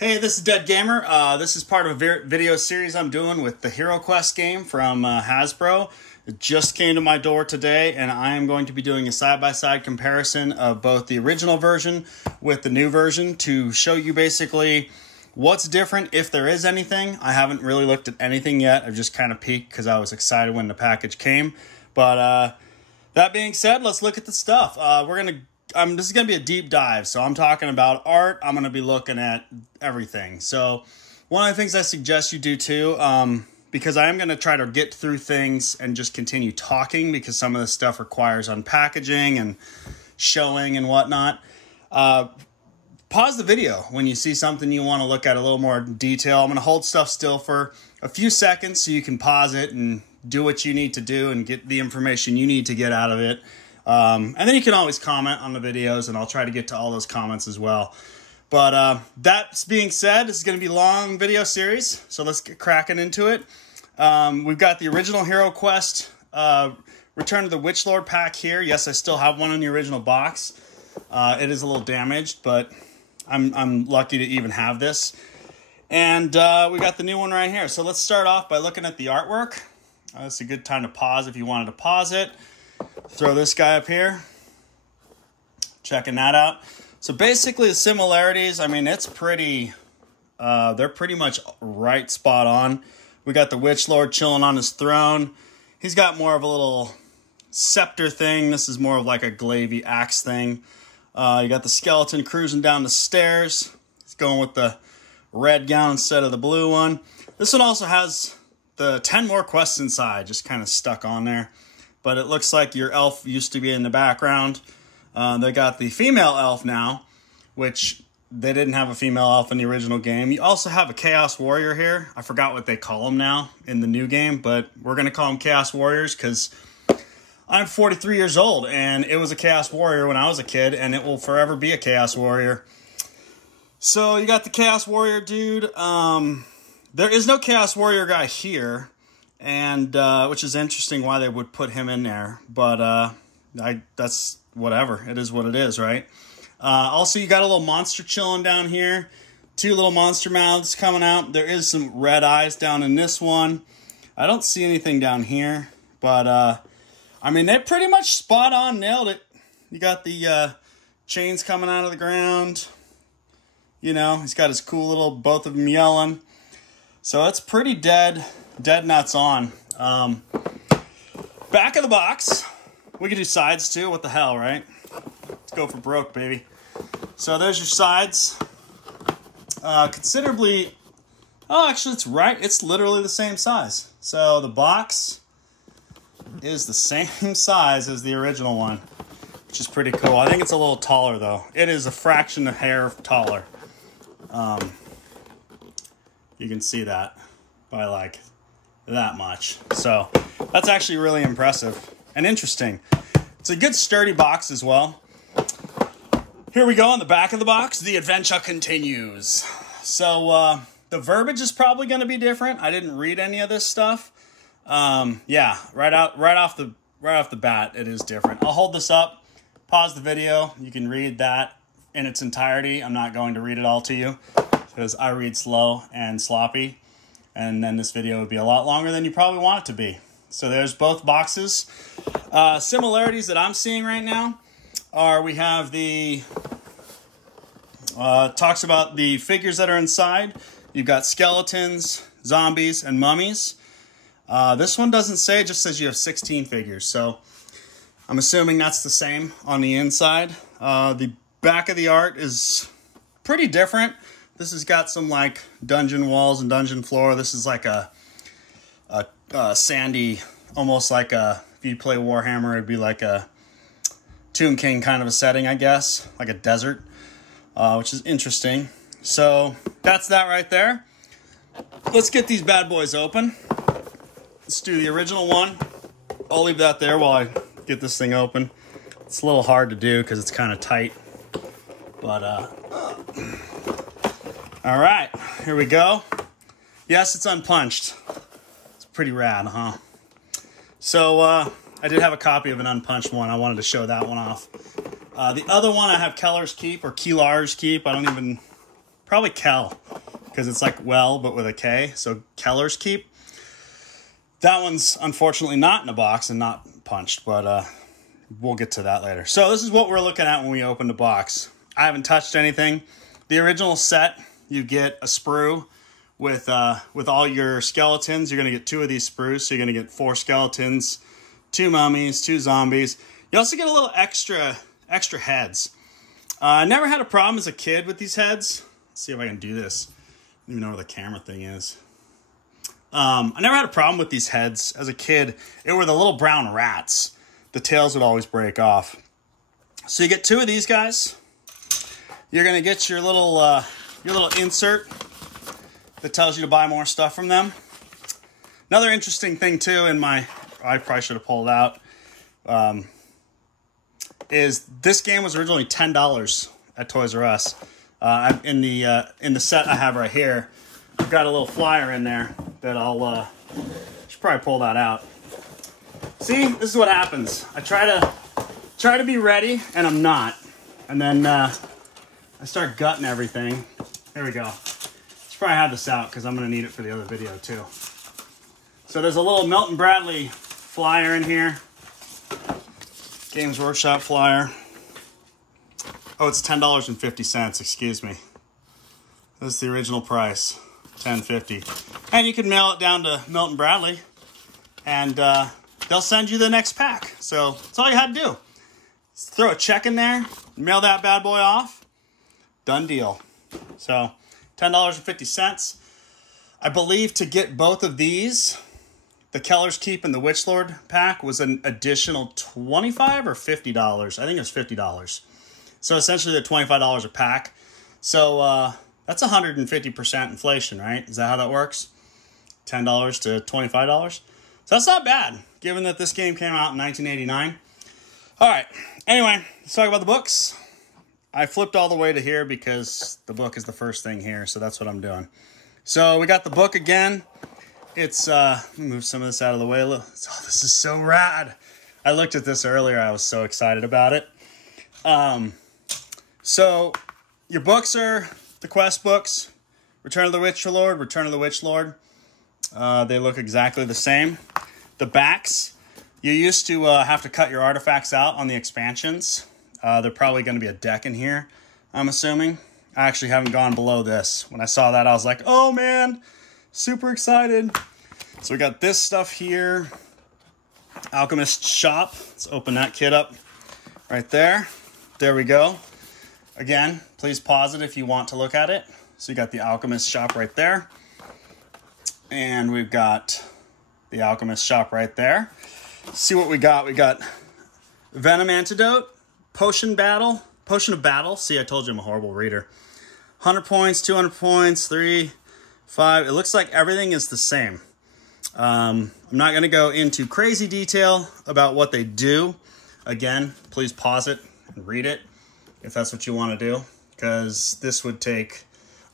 Hey, this is Dead Gamer. This is part of a video series I'm doing with the Heroquest game from Hasbro. It just came to my door today, and I am going to be doing a side-by-side comparison of both the original version with the new version to show you basically what's different, if there is anything. I haven't really looked at anything yet. I've just kind of peeked because I was excited when the package came. But that being said, let's look at the stuff. This is going to be a deep dive, so I'm talking about art. I'm going to be looking at everything. So one of the things I suggest you do too, because I am going to try to get through things and just continue talking because some of this stuff requires unpackaging and showing and whatnot. Pause the video when you see something you want to look at a little more detail. I'm going to hold stuff still for a few seconds so you can pause it and do what you need to do and get the information you need to get out of it. And then you can always comment on the videos, and I'll try to get to all those comments as well. But that being said, this is going to be a long video series, so let's get cracking into it. We've got the original Heroquest Return to the Witchlord pack here. Yes, I still have one in the original box. It is a little damaged, but I'm lucky to even have this. And we got the new one right here. So let's start off by looking at the artwork. It's a good time to pause if you wanted to pause it. Throw this guy up here. Checking that out. So basically the similarities, I mean, it's pretty, they're pretty much right spot on. We got the Witchlord chilling on his throne. He's got more of a little scepter thing. This is more of like a glavy axe thing. You got the skeleton cruising down the stairs. He's going with the red gown instead of the blue one. This one also has the 10 more quests inside, just kind of stuck on there. But it looks like your elf used to be in the background. They got the female elf now, which they didn't have a female elf in the original game. You also have a Chaos Warrior here. I forgot what they call them now in the new game, but we're going to call them Chaos Warriors because I'm 43 years old, and it was a Chaos Warrior when I was a kid, and it will forever be a Chaos Warrior. So you got the Chaos Warrior dude. There is no Chaos Warrior guy here. And which is interesting why they would put him in there, but that's whatever. It is what it is, right? Also, you got a little monster chilling down here. 2 little monster mouths coming out. There is some red eyes down in this one. I don't see anything down here, but I mean, they pretty much spot on nailed it. You got the chains coming out of the ground. You know, he's got his cool little, both of them yelling. So it's pretty dead nuts on. Back of the box. We can do sides too. What the hell, right? Let's go for broke, baby. So there's your sides. Considerably... Oh, actually, it's right. It's literally the same size. So the box is the same size as the original one, which is pretty cool. I think it's a little taller, though. It is a fraction of hair taller. You can see that by, like, that much. So that's actually really impressive and interesting. It's a good sturdy box as well. Here we go on the back of the box. The adventure continues. So the verbiage is probably going to be different. I didn't read any of this stuff. Yeah, right off the bat, it is different. I'll hold this up, pause the video. You can read that in its entirety. I'm not going to read it all to you because I read slow and sloppy. And then this video would be a lot longer than you probably want it to be. So there's both boxes. Similarities that I'm seeing right now are we have the... talks about the figures that are inside. You've got skeletons, zombies, and mummies. This one doesn't say, it just says you have 16 figures. So I'm assuming that's the same on the inside. The back of the art is pretty different. This has got some like dungeon walls and dungeon floor. This is like a sandy, almost like a, if you play Warhammer, it'd be like a Tomb King kind of a setting, I guess, like a desert, which is interesting. So that's that right there. Let's get these bad boys open. Let's do the original one. I'll leave that there while I get this thing open. It's a little hard to do because it's kind of tight, but all right, here we go. Yes, it's unpunched. It's pretty rad, huh? So I did have a copy of an unpunched one. I wanted to show that one off. The other one I have Keller's Keep or Keelar's Keep. I don't even Probably Kel, because it's like well, but with a K. So Keller's Keep. That one's unfortunately not in a box and not punched, but we'll get to that later. So this is what we're looking at when we open the box. I haven't touched anything. The original set, you get a sprue with all your skeletons. You're going to get 2 of these sprues, so you're going to get 4 skeletons, 2 mummies, 2 zombies. You also get a little extra heads. I never had a problem as a kid with these heads. Let's see if I can do this. I don't even know where the camera thing is. I never had a problem with these heads as a kid. It were the little brown rats. The tails would always break off. So you get 2 of these guys. You're going to get your little insert that tells you to buy more stuff from them. Another interesting thing too I probably should have pulled it out, is this game was originally $10 at Toys R Us. In the set I have right here, I've got a little flyer in there that I'll should probably pull that out. See, this is what happens. I try to be ready and I'm not, and then I start gutting everything. There we go. Should probably have this out because I'm going to need it for the other video too. So there's a little Milton Bradley flyer in here. Games Workshop flyer. Oh, it's $10.50, excuse me. This is the original price, $10.50. And you can mail it down to Milton Bradley, and they'll send you the next pack. So that's all you had to do. Just throw a check in there, mail that bad boy off. Done deal. So $10.50. I believe to get both of these, the Keller's Keep and the Witchlord pack was an additional $25 or $50. I think it was $50. So essentially they're $25 a pack. So that's 150% inflation, right? Is that how that works? $10 to $25. So that's not bad, given that this game came out in 1989. All right. Anyway, let's talk about the books. I flipped all the way to here because the book is the first thing here, so that's what I'm doing. So we got the book again. It's, let me move some of this out of the way. Oh, this is so rad. I looked at this earlier. I was so excited about it. So your books are the quest books. Return of the Witchlord, Return of the Witchlord. They look exactly the same. The backs, you used to have to cut your artifacts out on the expansions. They're probably going to be a deck in here, I'm assuming. I actually haven't gone below this. When I saw that, I was like, oh man, super excited. So we got this stuff here. Alchemist Shop. Let's open that kit up right there. There we go. Again, please pause it if you want to look at it. So you got the Alchemist Shop right there. And we've got the Alchemist Shop right there. See what we got. We got Venom Antidote, Potion of Battle. See, I told you I'm a horrible reader. 100 points, 200 points, 3, 5. It looks like everything is the same. I'm not going to go into crazy detail about what they do. Again, please pause it and read it if that's what you want to do, because this would take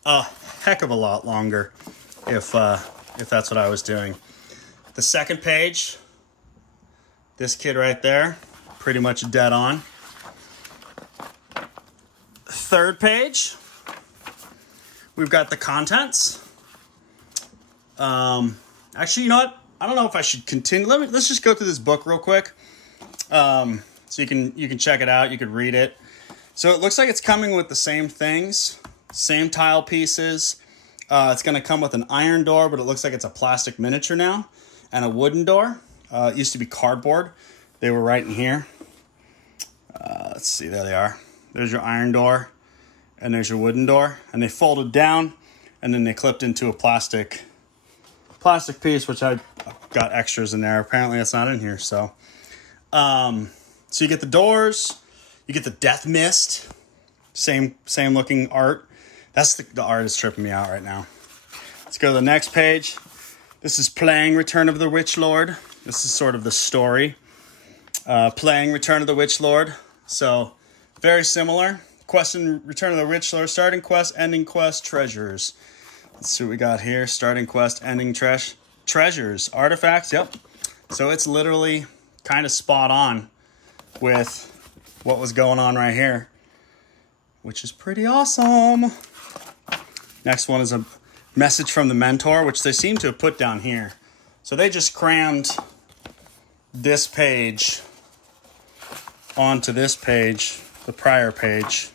a heck of a lot longer if that's what I was doing. The second page, this kid right there, pretty much dead on. Third page, we've got the contents. Actually, you know what? I don't know if I should continue. Let's just go through this book real quick, so you can check it out. You could read it. So it looks like it's coming with the same things, same tile pieces. It's going to come with an iron door, but it looks like it's a plastic miniature now, and a wooden door. It used to be cardboard. They were right in here. Let's see. There they are. There's your iron door, and there's your wooden door, and they folded down, and then they clipped into a plastic piece, which I got extras in there. Apparently that's not in here. So you get the doors, you get the Death Mist, same looking art. That's the art is tripping me out right now. Let's go to the next page. This is playing Return of the Witchlord. This is sort of the story. Playing Return of the Witchlord. So very similar. Quest and Return of the Witchlord. Starting quest, ending quest, treasures. Let's see what we got here. Starting quest, ending treasures. Artifacts, yep. So it's literally kind of spot on with what was going on right here, which is pretty awesome. Next one is a message from the mentor, which they seem to have put down here. So they just crammed this page onto this page, the prior page,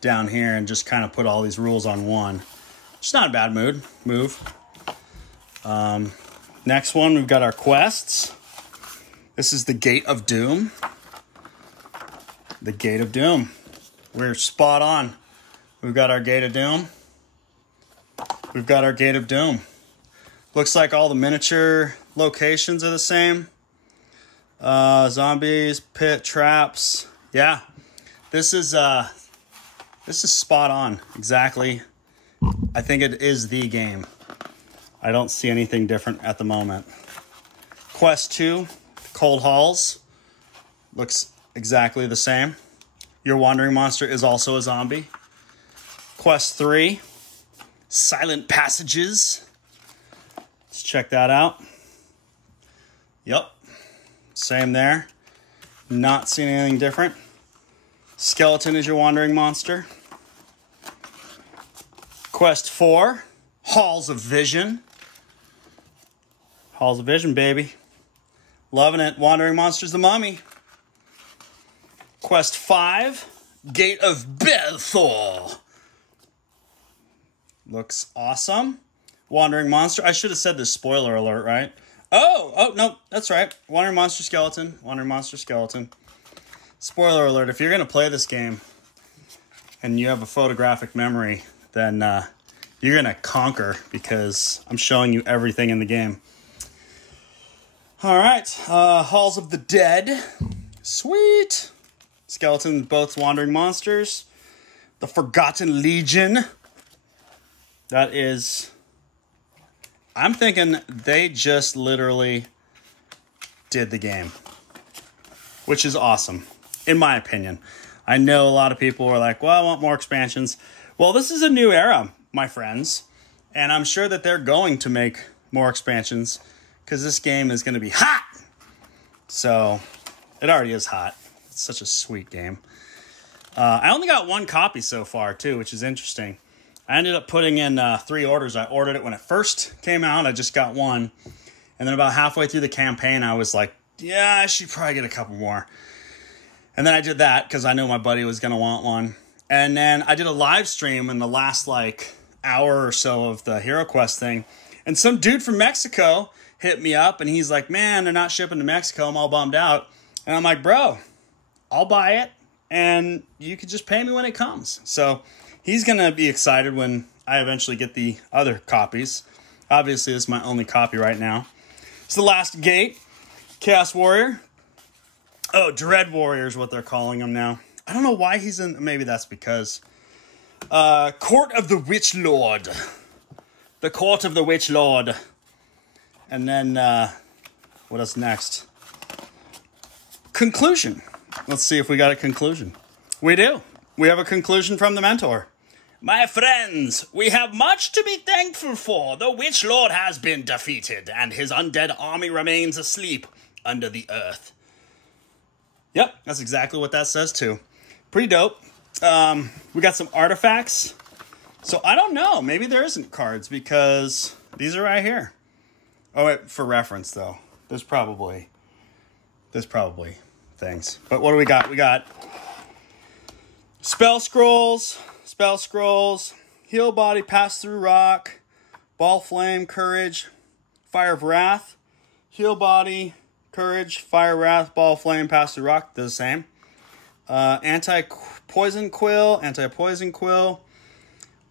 down here, and just kind of put all these rules on one. It's not a bad move. Next one, we've got our quests. This is the Gate of Doom. The Gate of Doom. We're spot on. We've got our Gate of Doom. We've got our Gate of Doom. Looks like all the miniature locations are the same. Zombies, pit, traps. Yeah, this is spot on. Exactly. I think it is the game. I don't see anything different at the moment. Quest 2, Cold Halls. Looks exactly the same. Your wandering monster is also a zombie. Quest 3, Silent Passages. Let's check that out. Yep. Same there. Not seeing anything different. Skeleton is your wandering monster. Quest 4, Halls of Vision. Halls of Vision, baby. Loving it. Wandering monster's the mummy. Quest 5, Gate of Belthor. Looks awesome. Wandering monster. I should have said this, spoiler alert, right? Oh, no, that's right. Wandering monster skeleton. Wandering monster skeleton. Spoiler alert, if you're going to play this game and you have a photographic memory, then you're going to conquer, because I'm showing you everything in the game. All right. Halls of the Dead. Sweet. Skeleton, both wandering monsters. The Forgotten Legion. That is... I'm thinking they just literally did the game, which is awesome, in my opinion. I know a lot of people are like, well, I want more expansions. Well, this is a new era, my friends, and I'm sure that they're going to make more expansions, because this game is going to be hot. So, it already is hot. It's such a sweet game. I only got one copy so far, too, which is interesting. I ended up putting in 3 orders. I ordered it when it first came out. I just got one. And then about halfway through the campaign, I was like, yeah, I should probably get a couple more. And then I did that because I knew my buddy was going to want one. And then I did a live stream in the last hour or so of the Heroquest thing. And some dude from Mexico hit me up, and he's like, man, they're not shipping to Mexico. I'm all bummed out. And I'm like, bro, I'll buy it, and you can just pay me when it comes. So he's going to be excited when I eventually get the other copies. Obviously, this is my only copy right now. It's the Last Gate. Chaos Warrior. Oh, Dread Warrior is what they're calling him now. I don't know why he's in... Maybe that's because... Court of the Witch Lord. The Court of the Witch Lord. And then... what else next? Conclusion. Let's see if we got a conclusion. We do. We have a conclusion from the mentor. My friends, we have much to be thankful for. The Witch Lord has been defeated, and his undead army remains asleep under the earth. Yep, that's exactly what that says, too. Pretty dope. We got some artifacts. So, I don't know. Maybe there isn't cards, because these are right here. Oh, wait, for reference, though. There's probably things. But what do we got? We got spell scrolls, heal body, pass through rock, ball flame, courage, fire of wrath, heal body, courage, fire, wrath, ball flame, pass through rock. They're the same. Anti-poison quill,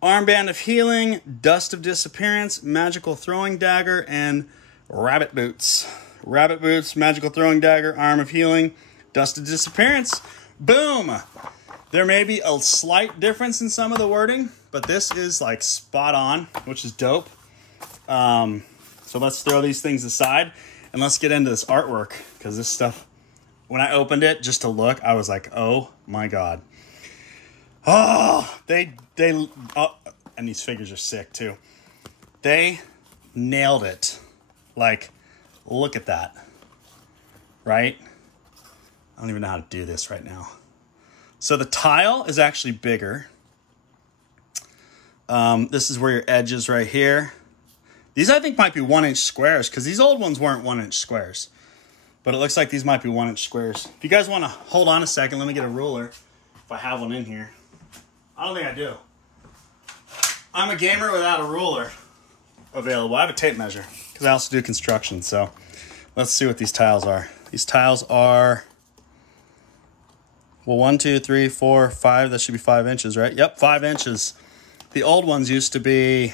armband of healing, dust of disappearance, magical throwing dagger, and rabbit boots. Rabbit boots, magical throwing dagger, arm of healing, dust of disappearance. Boom! There may be a slight difference in some of the wording, but this is spot on, which is dope. So let's throw these things aside and let's get into this artwork, because this stuff, when I opened it just to look, I was like, oh my god. Oh, and these figures are sick too. They nailed it. Look at that. Right? I don't even know how to do this right now. So the tile is actually bigger. This is where your edge is right here. These I think might be 1-inch squares because these old ones weren't 1-inch squares. But it looks like these might be 1-inch squares. If you guys want to hold on a second, let me get a ruler if I have one in here. I don't think I do. I'm a gamer without a ruler available. I have a tape measure because I also do construction. So let's see what these tiles are. These tiles are, well, 1, 2, 3, 4, 5. That should be 5 inches, right? Yep, 5 inches. The old ones used to be,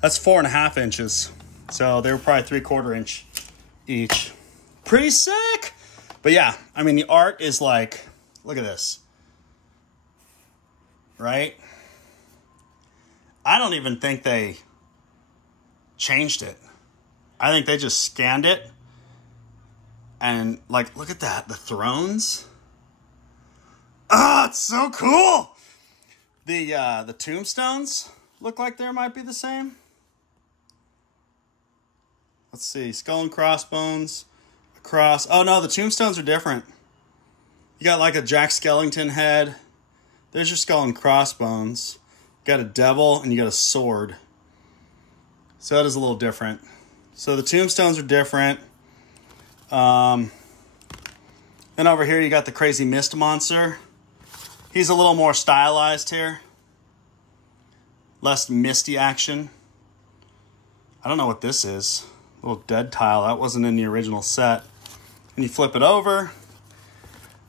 that's 4.5 inches. So they were probably 3/4 inch each. Pretty sick. But yeah, I mean, the art is like, look at this. Right? I don't even think they changed it. I think they just scanned it. And like, look at that. The thrones. Ah, it's so cool. The tombstones look like they might be the same. Let's see. Skull and crossbones. A cross. Oh no, the tombstones are different. You got like a Jack Skellington head. There's your skull and crossbones. You got a devil and you got a sword. So that is a little different. So the tombstones are different. Then over here you got the crazy mist monster. He's a little more stylized here. Less misty action. I don't know what this is. A little dead tile. That wasn't in the original set. And you flip it over.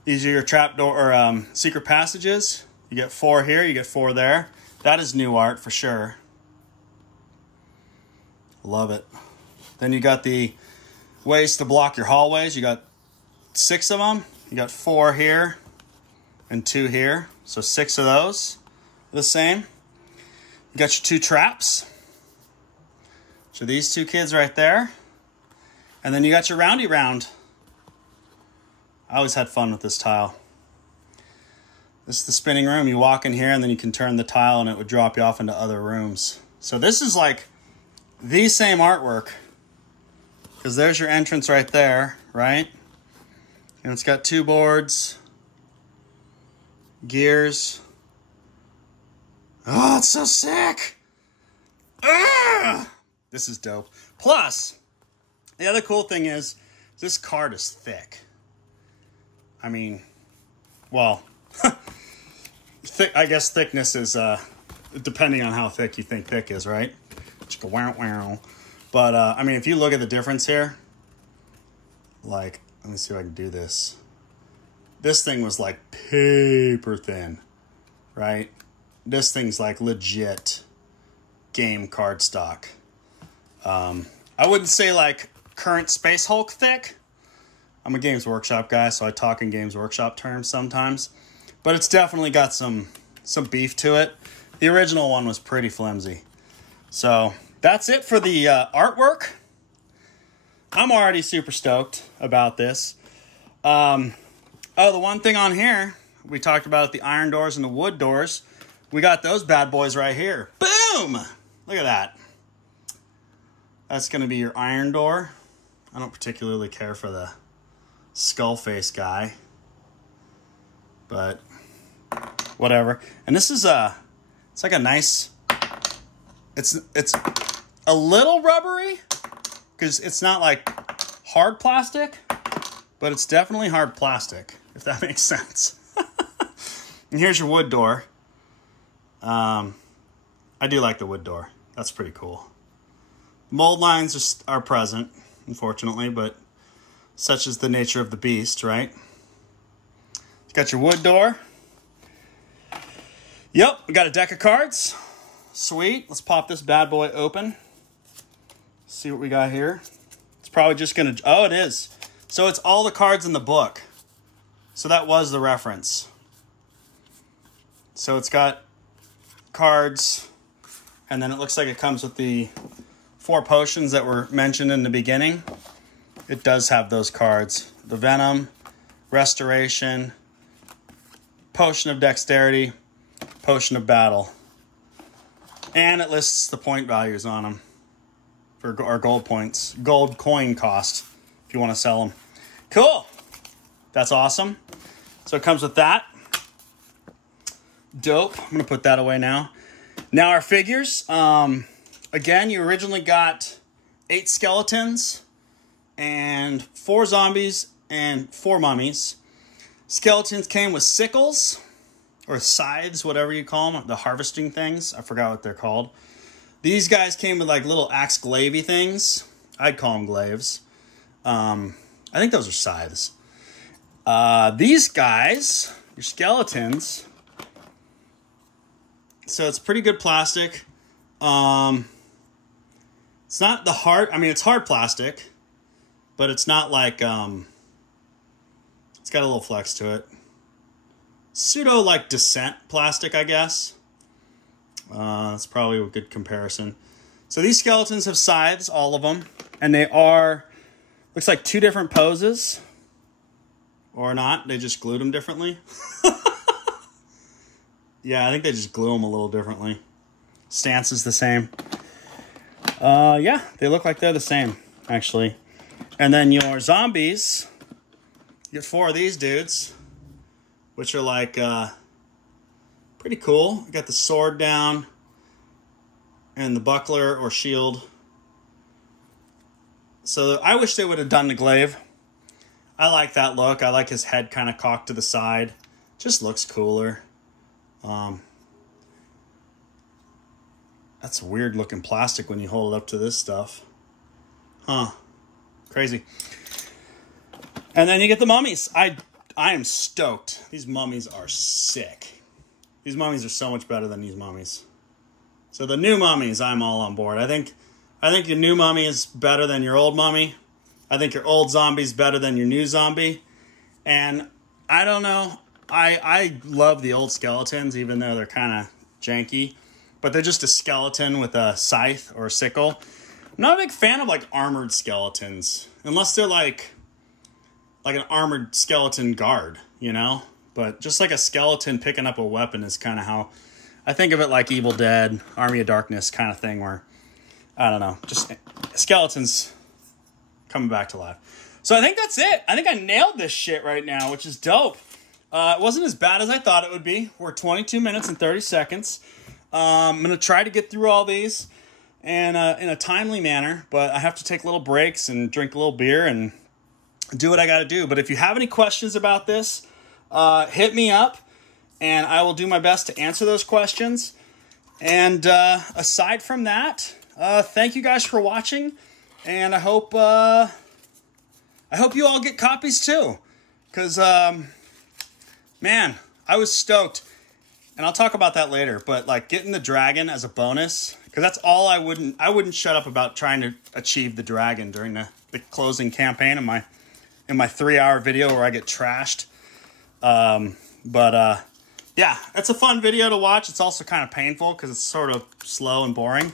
These are your trapdoor or secret passages. You get 4 here, you get 4 there. That is new art for sure. Love it. Then you got the ways to block your hallways. You got 6 of them. You got 4 here and 2 here. So 6 of those are the same. You got your 2 traps. So these 2 kids right there. And then you got your roundy round. I always had fun with this tile. This is the spinning room. You walk in here and then you can turn the tile and it would drop you off into other rooms. So this is like the same artwork. Because there's your entrance right there, right? And it's got 2 boards. Gears. Oh, it's so sick! Ah! This is dope. Plus, the other cool thing is, this card is thick. I mean, well, I guess thickness is, depending on how thick you think thick is, right? But, I mean, if you look at the difference here, like, let me see if I can do this. This thing was like paper thin, right? This thing's like legit game card stock. I wouldn't say like current Space Hulk thick. I'm a Games Workshop guy, so I talk in Games Workshop terms sometimes. But it's definitely got some beef to it. The original one was pretty flimsy. So that's it for the artwork. I'm already super stoked about this. Oh, the one thing on here, we talked about the iron doors and the wood doors. We got those bad boys right here. Boom! Look at that. That's going to be your iron door. I don't particularly care for the skull face guy, but whatever. And this is it's like a nice, it's a little rubbery because it's not like hard plastic, but it's definitely hard plastic, if that makes sense. And here's your wood door. I do like the wood door. That's pretty cool. Mold lines are present, unfortunately, but such is the nature of the beast, right? You got your wood door. Yep, we got a deck of cards. Sweet. Let's pop this bad boy open. See what we got here. It's probably just going to... Oh, it is. So it's all the cards in the book. So that was the reference. So it's got cards, and then it looks like it comes with the 4 potions that were mentioned in the beginning. It does have those cards. The Venom, Restoration, Potion of Dexterity, Potion of Battle. And it lists the point values on them for our gold points. Gold coin cost, if you want to sell them. Cool. That's awesome. So it comes with that. Dope. I'm going to put that away now. Now our figures. Again, you originally got 8 skeletons and 4 zombies and 4 mummies. Skeletons came with sickles or scythes, whatever you call them, the harvesting things. I forgot what they're called. These guys came with like little axe glavey things. I'd call them glaives. I think those are scythes. These guys, your skeletons. So it's pretty good plastic. It's not the hard, I mean, it's hard plastic, but it's not like, it's got a little flex to it. Pseudo like Descent plastic, I guess. That's probably a good comparison. So these skeletons have scythes, all of them, and they are, looks like 2 different poses, or not. They just glued them differently. Yeah, I think they just glue them a little differently. Stance is the same. Yeah, they look like they're the same, actually. And then your zombies, you get 4 of these dudes, which are like pretty cool. You got the sword down and the buckler or shield. So I wish they would have done the glaive. I like that look. I like his head kind of cocked to the side. Just looks cooler. That's weird looking plastic when you hold it up to this stuff. Huh. Crazy. And then you get the mummies. I am stoked. These mummies are sick. These mummies are so much better than these mummies. So the new mummies, I'm all on board. I think your new mummy is better than your old mummy. I think your old zombie's better than your new zombie. And I don't know. I love the old skeletons, even though they're kind of janky. But they're just a skeleton with a scythe or a sickle. I'm not a big fan of like armored skeletons. Unless they're like an armored skeleton guard, you know? But just like a skeleton picking up a weapon is kind of how I think of it, like Evil Dead, Army of Darkness kind of thing, where, I don't know, just skeletons coming back to life. So I think that's it. I think I nailed this shit right now, which is dope. It wasn't as bad as I thought it would be. We're 22 minutes and 30 seconds. I'm going to try to get through all these and in a timely manner, but I have to take little breaks and drink a little beer and do what I got to do. But if you have any questions about this, hit me up, and I will do my best to answer those questions. And aside from that, thank you guys for watching, and I hope you all get copies too, because man, I was stoked, and I'll talk about that later. But like getting the dragon as a bonus, because that's all I wouldn't shut up about trying to achieve the dragon during the closing campaign in my 3-hour video where I get trashed. Yeah, it's a fun video to watch. It's also kind of painful because it's sort of slow and boring,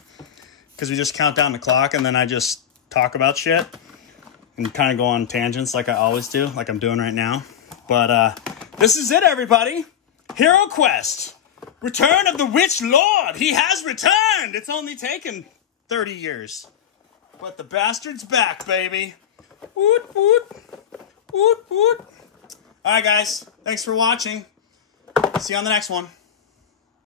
because we just count down the clock and then I just talk about shit and kind of go on tangents like I always do, like I'm doing right now. But this is it, everybody. Heroquest, Return of the Witch Lord. He has returned. It's only taken 30 years, but the bastard's back, baby. Woot woot woot woot. All right, guys. Thanks for watching. See you on the next one.